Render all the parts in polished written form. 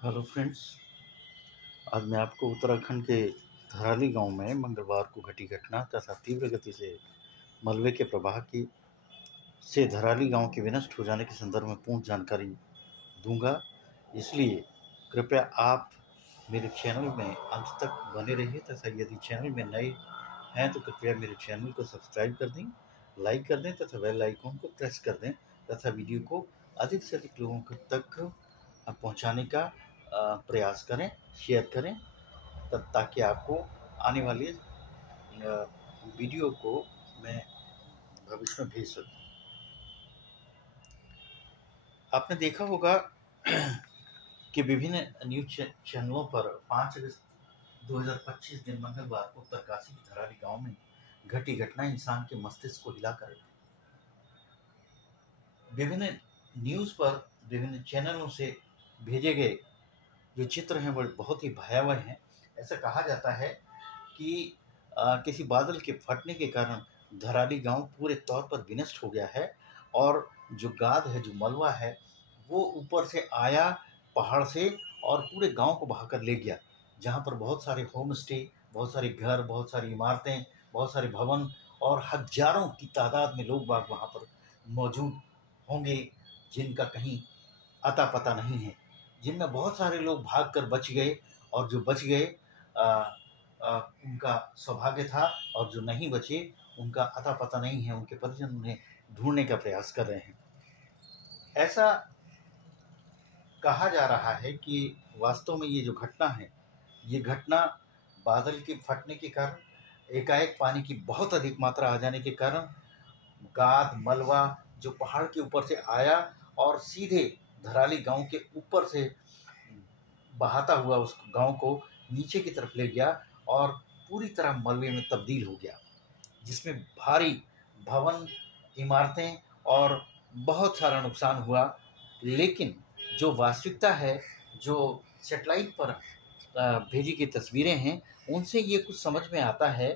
Hello friends. आज मैं आपको उत्तराखंड के धराली गांव में मंगलवार को घटी घटना तथा तीव्र गति से मलबे के प्रवाह की से धराली गांव के विनष्ट हो जाने के संदर्भ में पूर्ण जानकारी दूंगा। इसलिए कृपया आप मेरे चैनल में अंत तक बने रहिए तथा यदि चैनल में नए हैं तो कृपया मेरे चैनल को सब्सक्राइब कर दें, लाइक कर दें तथा बेल आइकन को प्रेस कर दें तथा वीडियो को अधिक से अधिक लोगों तक पहुंचाने का प्रयास करें, शेयर करें ताकि आपको आने वाली वीडियो को मैं भविष्य में भेज सकूं। आपने देखा होगा कि विभिन्न न्यूज चैनलों पर 5 अगस्त 2025 दिन मंगलवार को उत्तरकाशी की धराली गांव में घटी घटना इंसान के मस्तिष्क को हिला कर रही थी। विभिन्न न्यूज पर विभिन्न चैनलों से भेजे गए जो चित्र हैं वो बहुत ही भयावह हैं। ऐसा कहा जाता है कि किसी बादल के फटने के कारण धराली गांव पूरे तौर पर विनष्ट हो गया है और जो गाद है, जो मलबा है, वो ऊपर से आया पहाड़ से और पूरे गांव को बहाकर ले गया। जहां पर बहुत सारे होम स्टे, बहुत सारे घर, बहुत सारी इमारतें, बहुत सारे भवन और हजारों की तादाद में लोग बाग वहां पर मौजूद होंगे जिनका कहीं अता पता नहीं है। जिनमें बहुत सारे लोग भागकर बच गए और जो बच गए उनका सौभाग्य था और जो नहीं बचे उनका अता पता नहीं है। उनके परिजन उन्हें ढूंढने का प्रयास कर रहे हैं। ऐसा कहा जा रहा है कि वास्तव में ये जो घटना है, ये घटना बादल के फटने के कारण, एकाएक पानी की बहुत अधिक मात्रा आ जाने के कारण गाद मलबा जो पहाड़ के ऊपर से आया और सीधे धराली गांव के ऊपर से बहाता हुआ उस गांव को नीचे की तरफ ले गया और पूरी तरह मलबे में तब्दील हो गया, जिसमें भारी भवन, इमारतें और बहुत सारा नुकसान हुआ। लेकिन जो वास्तविकता है, जो सैटेलाइट पर भेजी गई तस्वीरें हैं, उनसे ये कुछ समझ में आता है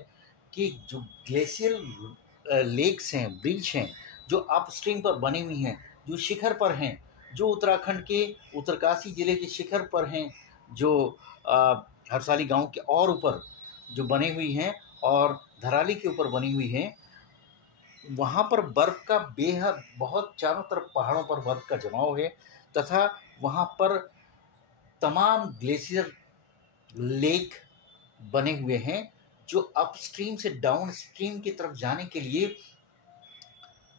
कि जो ग्लेशियल लेक्स हैं, ब्रिज हैं, जो अपस्ट्रीम पर बनी हुई हैं, जो शिखर पर हैं, जो उत्तराखंड के उत्तरकाशी जिले के शिखर पर हैं, जो हरसाली गांव के और ऊपर जो बनी हुई हैं और धराली के ऊपर बनी हुई हैं, वहाँ पर बर्फ़ का बेहद बहुत चारों तरफ पहाड़ों पर बर्फ़ का जमाव है तथा वहाँ पर तमाम ग्लेशियर लेक बने हुए हैं जो अपस्ट्रीम से डाउनस्ट्रीम की तरफ जाने के लिए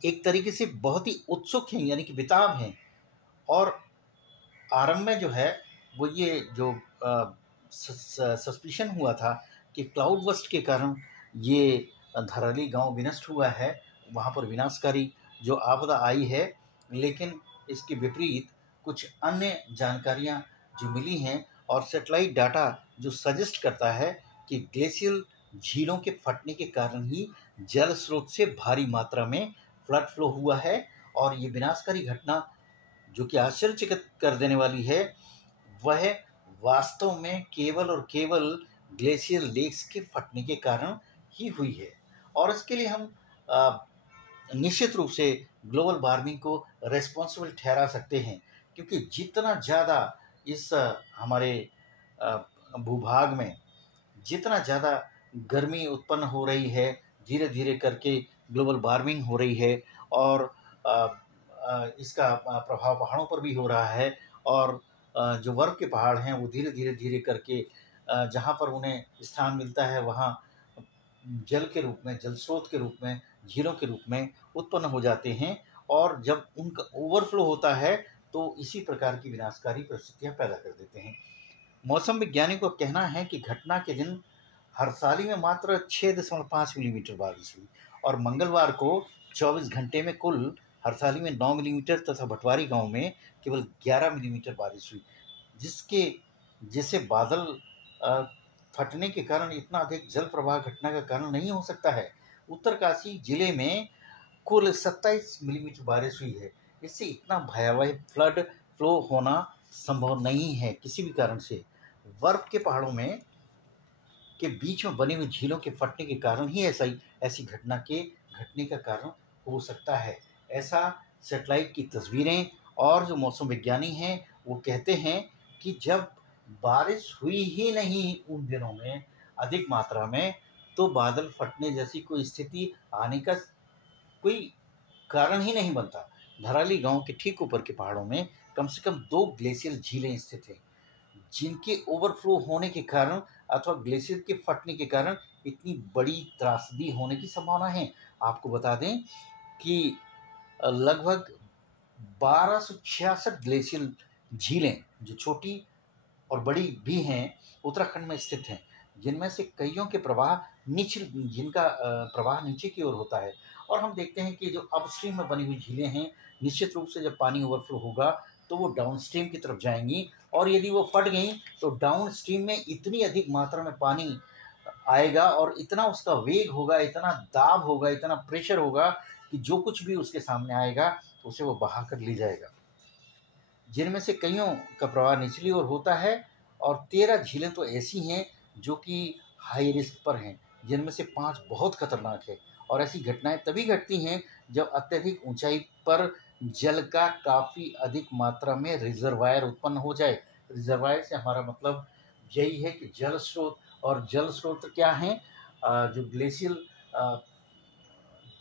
एक तरीके से बहुत ही उत्सुक हैं, यानी कि बेताब हैं। और आरंभ में जो है वो ये जो सस्पिशन हुआ था कि क्लाउड बस्ट के कारण ये धराली गांव विनष्ट हुआ है, वहाँ पर विनाशकारी जो आपदा आई है। लेकिन इसके विपरीत कुछ अन्य जानकारियाँ जो मिली हैं और सैटेलाइट डाटा जो सजेस्ट करता है कि ग्लेशियल झीलों के फटने के कारण ही जल स्रोत से भारी मात्रा में फ्लड फ्लो हुआ है। और ये विनाशकारी घटना जो कि आश्चर्यचकित कर देने वाली है, वह वास्तव में केवल और केवल ग्लेशियर लेक्स के फटने के कारण ही हुई है। और इसके लिए हम निश्चित रूप से ग्लोबल वार्मिंग को रेस्पॉन्सिबल ठहरा सकते हैं, क्योंकि जितना ज़्यादा इस हमारे भूभाग में जितना ज़्यादा गर्मी उत्पन्न हो रही है, धीरे धीरे करके ग्लोबल वार्मिंग हो रही है और इसका प्रभाव पहाड़ों पर भी हो रहा है। और जो बर्फ़ के पहाड़ हैं वो धीरे करके जहाँ पर उन्हें स्थान मिलता है वहाँ जल के रूप में, जल स्रोत के रूप में, झीलों के रूप में उत्पन्न हो जाते हैं। और जब उनका ओवरफ्लो होता है तो इसी प्रकार की विनाशकारी परिस्थितियाँ पैदा कर देते हैं। मौसम वैज्ञानिक का कहना है कि घटना के दिन हरसाली में मात्र 6.5 मिलीमीटर बारिश हुई और मंगलवार को 24 घंटे में कुल हरसाली में 9 मिलीमीटर तथा भटवारी गांव में केवल 11 मिलीमीटर बारिश हुई, जिससे बादल फटने के कारण इतना अधिक जल प्रवाह घटना का कारण नहीं हो सकता है। उत्तरकाशी जिले में कुल 27 मिलीमीटर बारिश हुई है। इससे इतना भयावह फ्लड फ्लो होना संभव नहीं है किसी भी कारण से। बर्फ के पहाड़ों में के बीच में बनी हुई झीलों के फटने के कारण ही ऐसी घटना के घटने का कारण हो सकता है। ऐसा सैटेलाइट की तस्वीरें और जो मौसम विज्ञानी हैं वो कहते हैं कि जब बारिश हुई ही नहीं उन दिनों में अधिक मात्रा में, तो बादल फटने जैसी कोई स्थिति आने का कोई कारण ही नहीं बनता। धराली गांव के ठीक ऊपर के पहाड़ों में कम से कम 2 ग्लेशियल झीलें स्थित हैं, जिनके ओवरफ्लो होने के कारण अथवा ग्लेशियर के फटने के कारण इतनी बड़ी त्रासदी होने की संभावना है। आपको बता दें कि लगभग 1266 ग्लेशियल झीलें, जो छोटी और बड़ी भी हैं, उत्तराखंड में स्थित हैं, जिनमें से कइयों के प्रवाह जिनका प्रवाह नीचे की ओर होता है। और हम देखते हैं कि जो अपस्ट्रीम में बनी हुई झीलें हैं, निश्चित रूप से जब पानी ओवरफ्लो होगा तो वो डाउनस्ट्रीम की तरफ जाएंगी, और यदि वो फट गई तो डाउनस्ट्रीम में इतनी अधिक मात्रा में पानी आएगा और इतना उसका वेग होगा, इतना दाब होगा, इतना प्रेशर होगा कि जो कुछ भी उसके सामने आएगा तो उसे वो बहा कर ले जाएगा। जिनमें से कइयों का प्रवाह निचली ओर होता है, और 13 झीलें तो ऐसी हैं जो कि हाई रिस्क पर हैं, जिनमें से 5 बहुत खतरनाक है। और ऐसी घटनाएं तभी घटती हैं जब अत्यधिक ऊंचाई पर जल का काफ़ी अधिक मात्रा में रिजर्वायर उत्पन्न हो जाए। रिजर्वायर से हमारा मतलब यही है कि जल स्रोत। और जल स्रोत क्या हैं? जो ग्लेशियल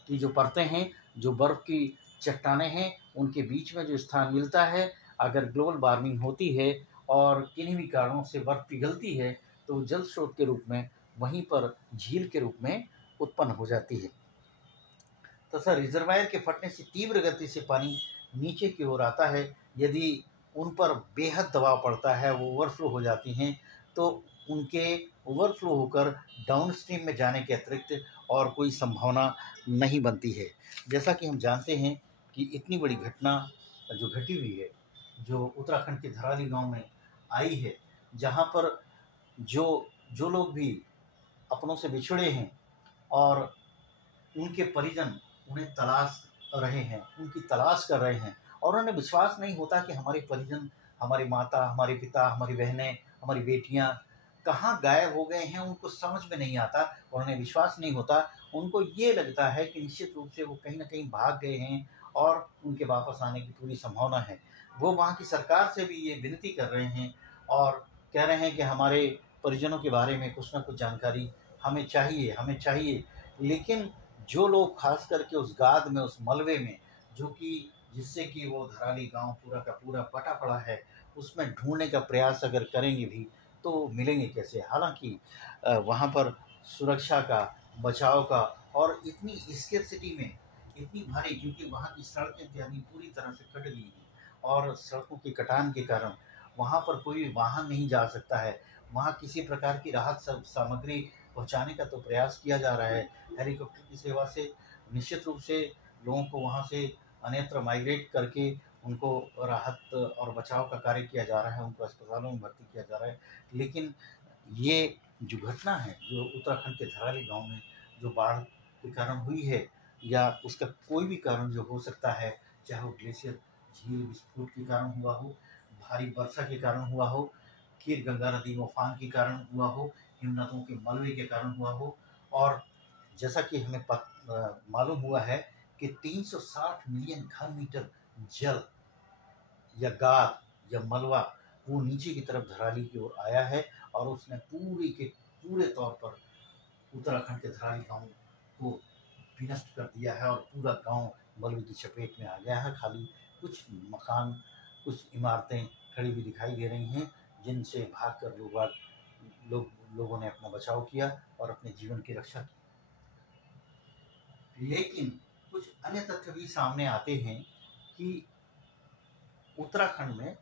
की जो परतें हैं, जो बर्फ़ की चट्टानें हैं, उनके बीच में जो स्थान मिलता है, अगर ग्लोबल वार्मिंग होती है और किन्हीं भी कारणों से बर्फ़ पिघलती है, तो जल स्रोत के रूप में वहीं पर झील के रूप में उत्पन्न हो जाती है। तथा रिजर्वायर के फटने से तीव्र गति से पानी नीचे की ओर आता है। यदि उन पर बेहद दबाव पड़ता है, वो ओवरफ्लो हो जाती हैं, तो उनके ओवरफ्लो होकर डाउनस्ट्रीम में जाने के अतिरिक्त और कोई संभावना नहीं बनती है। जैसा कि हम जानते हैं कि इतनी बड़ी घटना जो घटी हुई है, जो उत्तराखंड के धराली गांव में आई है, जहां पर जो जो लोग भी अपनों से बिछड़े हैं और उनके परिजन उन्हें तलाश रहे हैं, उनकी तलाश कर रहे हैं, और उन्हें विश्वास नहीं होता कि हमारे परिजन, हमारी माता, हमारे पिता, हमारी बहनें, हमारी बेटियां कहाँ गायब हो गए हैं, उनको समझ में नहीं आता और उन्हें विश्वास नहीं होता। उनको ये लगता है कि निश्चित रूप से वो कहीं न कहीं भाग गए हैं और उनके वापस आने की पूरी संभावना है। वो वहाँ की सरकार से भी ये विनती कर रहे हैं और कह रहे हैं कि हमारे परिजनों के बारे में कुछ न कुछ जानकारी हमें चाहिए। लेकिन जो लोग खास करके उस गाद में, उस मलबे में, जो कि जिससे कि वो धराली गांव पूरा का पूरा पटा पड़ा है, उसमें ढूंढने का प्रयास अगर करेंगे भी तो मिलेंगे कैसे? हालांकि वहाँ पर सुरक्षा का, बचाव का, और इतनी स्केर्सिटी में इतनी भारी, क्योंकि वहाँ की सड़कें इत्यादि पूरी तरह से कट गई हैं, और सड़कों की कटान के कारण वहाँ पर कोई वाहन नहीं जा सकता है। वहाँ किसी प्रकार की राहत सामग्री पहुँचाने का तो प्रयास किया जा रहा है हेलीकॉप्टर की सेवा से। निश्चित रूप से लोगों को वहाँ से अन्यत्र माइग्रेट करके उनको राहत और बचाव का कार्य किया जा रहा है, उनको अस्पतालों में भर्ती किया जा रहा है। लेकिन ये जो घटना है, जो उत्तराखंड के धराली गांव में जो बाढ़ के कारण हुई है, या उसका कोई भी कारण जो हो सकता है, चाहे वो ग्लेशियर झील विस्फोट के कारण हुआ हो, भारी वर्षा के कारण हुआ हो, खीर गंगा नदी में उफान के कारण हुआ हो, हिमनदों के मलबे के कारण हुआ हो, और जैसा कि हमें मालूम हुआ है कि 360 मिलियन घन मीटर जल या गाद या मलबा वो नीचे की तरफ धराली की ओर आया है, और उसने पूरे के पूरे तौर पर उत्तराखंड के धराली गांव को विनष्ट कर दिया है, और पूरा गांव मलबे की चपेट में आ गया है। खाली कुछ मकान, कुछ इमारतें खड़ी हुई दिखाई दे रही हैं, जिनसे भागकर लोगों ने अपना बचाव किया और अपने जीवन की रक्षा की। लेकिन कुछ अन्य तथ्य भी सामने आते हैं कि उत्तराखंड में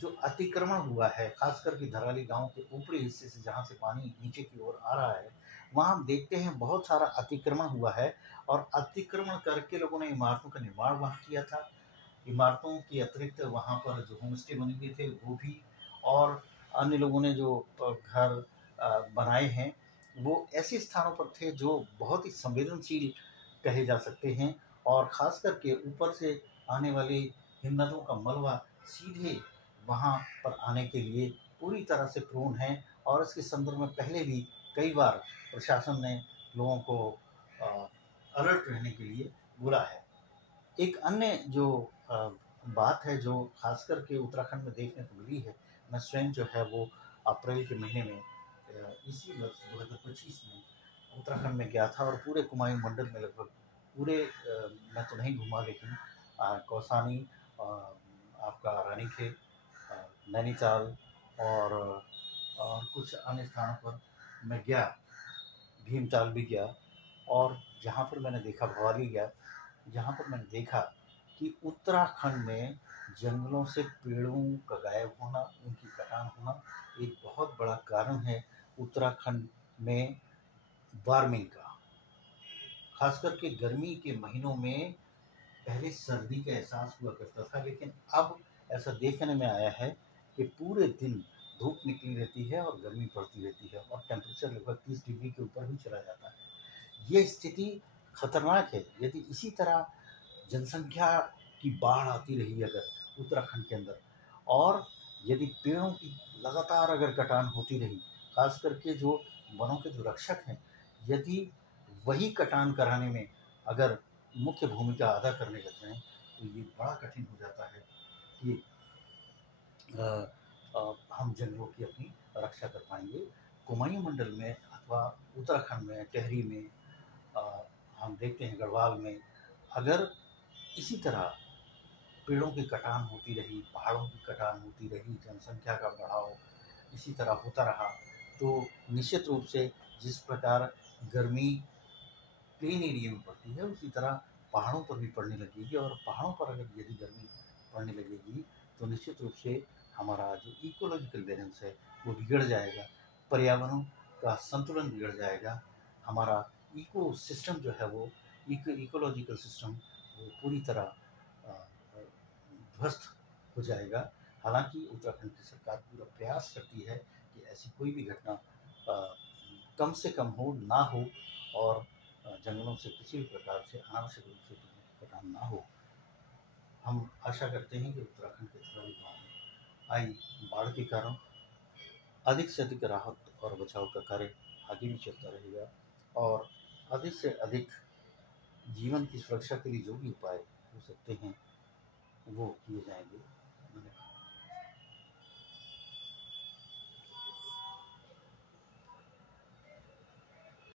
जो अतिक्रमण हुआ है, खास करके धराली गांव के ऊपरी हिस्से से जहां से पानी नीचे की ओर आ रहा है, वहां हम देखते हैं बहुत सारा अतिक्रमण हुआ है, और अतिक्रमण करके लोगों ने इमारतों का निर्माण वहाँ किया था। इमारतों के अतिरिक्त वहाँ पर जो होम स्टे बने हुए थे वो भी, और अन्य लोगों ने जो घर बनाए हैं, वो ऐसे स्थानों पर थे जो बहुत ही संवेदनशील कहे जा सकते हैं, और ख़ास करके ऊपर से आने वाली हिमनदों का मलबा सीधे वहाँ पर आने के लिए पूरी तरह से प्रोन है। और इसके संदर्भ में पहले भी कई बार प्रशासन ने लोगों को अलर्ट रहने के लिए बोला है। एक अन्य जो बात है जो खास करके उत्तराखंड में देखने को मिली है, मैं स्वयं जो है वो अप्रैल के महीने में इसी वर्ष 2025 में उत्तराखंड में गया था और पूरे कुमायूं मंडल में लगभग पूरे मैं तो नहीं घूमा, लेकिन कौसानी, आपका रानीखेत, नैनीताल और कुछ अन्य स्थानों पर मैं गया, भीमताल भी गया। और जहाँ पर मैंने देखा, भवाली गया, जहाँ पर मैंने देखा कि उत्तराखंड में जंगलों से पेड़ों का गायब होना, उनकी कटान होना एक बहुत बड़ा कारण है उत्तराखंड में वार्मिंग का। खास करके गर्मी के महीनों में पहले सर्दी का एहसास हुआ करता था, लेकिन अब ऐसा देखने में आया है कि पूरे दिन धूप निकली रहती है और गर्मी पड़ती रहती है और टेम्परेचर लगभग 30 डिग्री के ऊपर भी चला जाता है। ये स्थिति खतरनाक है। यदि इसी तरह जनसंख्या की बाढ़ आती रही अगर उत्तराखंड के अंदर, और यदि पेड़ों की लगातार अगर कटान होती रही, खास करके जो वनों के जो रक्षक हैं, यदि वही कटान कराने में अगर मुख्य भूमिका अदा करने लग जाएँ, तो ये बड़ा कठिन हो जाता है कि हम जंगलों की अपनी रक्षा कर पाएंगे। कुमायूं मंडल में अथवा उत्तराखंड में टिहरी में, अ, हम देखते हैं गढ़वाल में, अगर इसी तरह पेड़ों की कटान होती रही, पहाड़ों की कटान होती रही, जनसंख्या का बढ़ाव इसी तरह होता रहा, तो निश्चित रूप से जिस प्रकार गर्मी प्लेन एरिया में पड़ती है, उसी तरह पहाड़ों पर भी पड़ने लगेगी। और पहाड़ों पर अगर यदि गर्मी पड़ने लगेगी, तो निश्चित रूप से हमारा जो इकोलॉजिकल बैलेंस है वो बिगड़ जाएगा, पर्यावरण का संतुलन बिगड़ जाएगा, हमारा इको सिस्टम जो है वो इकोलॉजिकल सिस्टम वो पूरी तरह ध्वस्त हो जाएगा। हालांकि उत्तराखंड की सरकार पूरा प्रयास करती है कि ऐसी कोई भी घटना कम से कम हो, ना हो, और जंगलों से किसी भी प्रकार से अनावश्यक रूप से पेड़ों की कटान ना हो। हम आशा करते हैं कि उत्तराखंड के थराली गाँव में आई बाढ़ के कारण अधिक से अधिक राहत और बचाव का कार्य आगे भी चलता रहेगा, और अधिक से अधिक जीवन की सुरक्षा के लिए जो भी उपाय हो सकते हैं वो किए जाएंगे। धन्यवाद।